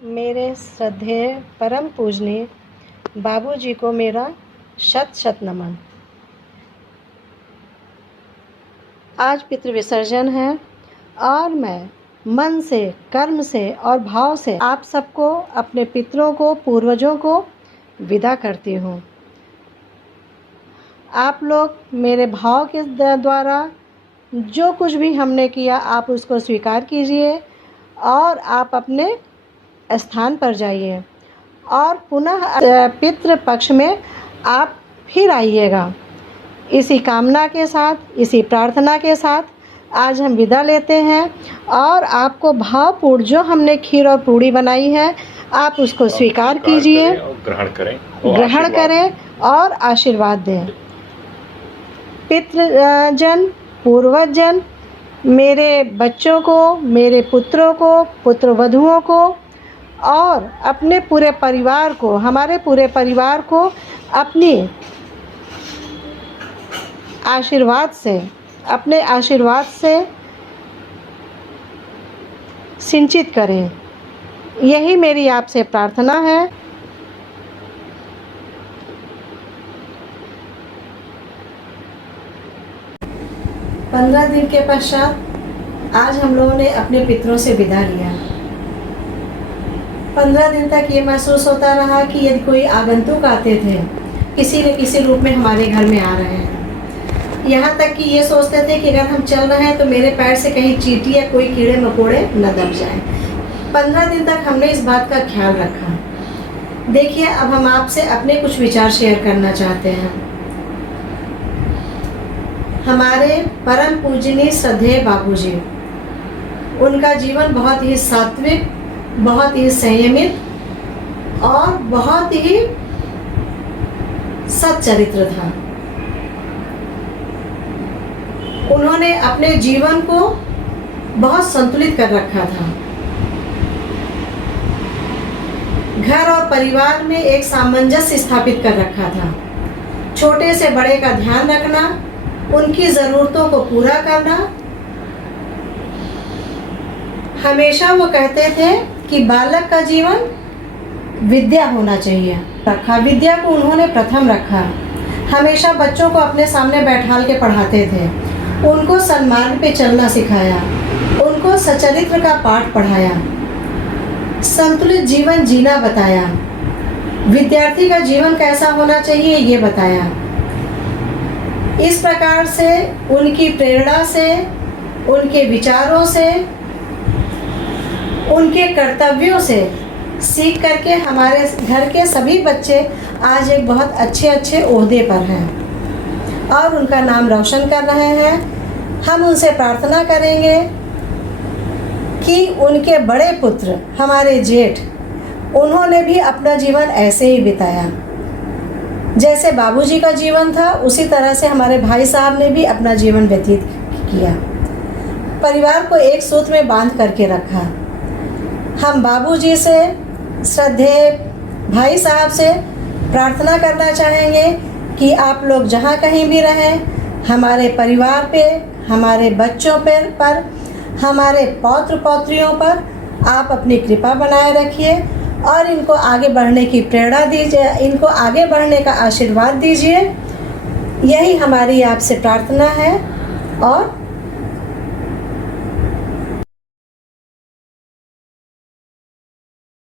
मेरे श्रद्धेय परम पूजनीय बाबूजी को मेरा शत शत नमन। आज पितृ विसर्जन है और मैं मन से, कर्म से और भाव से आप सबको, अपने पितरों को, पूर्वजों को विदा करती हूँ। आप लोग मेरे भाव के द्वारा जो कुछ भी हमने किया आप उसको स्वीकार कीजिए और आप अपने स्थान पर जाइए और पुनः पितृ पक्ष में आप फिर आइएगा। इसी कामना के साथ, इसी प्रार्थना के साथ आज हम विदा लेते हैं और आपको भावपूर्ण जो हमने खीर और पूड़ी बनाई है आप उसको स्वीकार कीजिए, ग्रहण करें और आशीर्वाद दें। पितृजन, पूर्वजन, मेरे बच्चों को, मेरे पुत्रों को, पुत्रवधुओं को और अपने पूरे परिवार को, हमारे पूरे परिवार को अपनी आशीर्वाद से, अपने आशीर्वाद से सिंचित करें। यही मेरी आपसे प्रार्थना है। पंद्रह दिन के पश्चात आज हम लोगों ने अपने पितरों से विदा लिया। 15 दिन तक ये महसूस होता रहा कि यदि कोई आगंतुक आते थे, किसी न किसी रूप में हमारे घर में आ रहे हैं। यहाँ तक कि ये सोचते थे कि अगर हम चल रहे हैं तो मेरे पैर से कहीं चींटी या कोई कीड़े मकोड़े न दब जाएं। 15 दिन तक हमने इस बात का ख्याल रखा। देखिए, अब हम आपसे अपने कुछ विचार शेयर करना चाहते हैं। हमारे परम पूजनीय श्रद्धेय बाबूजी, उनका जीवन बहुत ही सात्विक, बहुत ही संयमित और बहुत ही सच्चरित्र था। उन्होंने अपने जीवन को बहुत संतुलित कर रखा था। घर और परिवार में एक सामंजस्य स्थापित कर रखा था। छोटे से बड़े का ध्यान रखना, उनकी ज़रूरतों को पूरा करना। हमेशा वो कहते थे कि बालक का जीवन विद्या होना चाहिए। रखा, विद्या को उन्होंने प्रथम रखा। हमेशा बच्चों को अपने सामने बैठाल के पढ़ाते थे, उनको सन्मार्ग पे चलना सिखाया, उनको सच्चरित्र का पाठ पढ़ाया, संतुलित जीवन जीना बताया, विद्यार्थी का जीवन कैसा होना चाहिए ये बताया। इस प्रकार से उनकी प्रेरणा से, उनके विचारों से, उनके कर्तव्यों से सीख करके हमारे घर के सभी बच्चे आज एक बहुत अच्छे ओहदे पर हैं और उनका नाम रोशन कर रहे हैं। हम उनसे प्रार्थना करेंगे कि उनके बड़े पुत्र, हमारे जेठ, उन्होंने भी अपना जीवन ऐसे ही बिताया जैसे बाबूजी का जीवन था। उसी तरह से हमारे भाई साहब ने भी अपना जीवन व्यतीत किया, परिवार को एक सूत्र में बांध करके रखा। हम बाबूजी से, श्रद्धेय भाई साहब से प्रार्थना करना चाहेंगे कि आप लोग जहाँ कहीं भी रहें, हमारे परिवार पे, हमारे बच्चों पर, हमारे पौत्र पौत्रियों पर आप अपनी कृपा बनाए रखिए और इनको आगे बढ़ने की प्रेरणा दीजिए, इनको आगे बढ़ने का आशीर्वाद दीजिए। यही हमारी आपसे प्रार्थना है और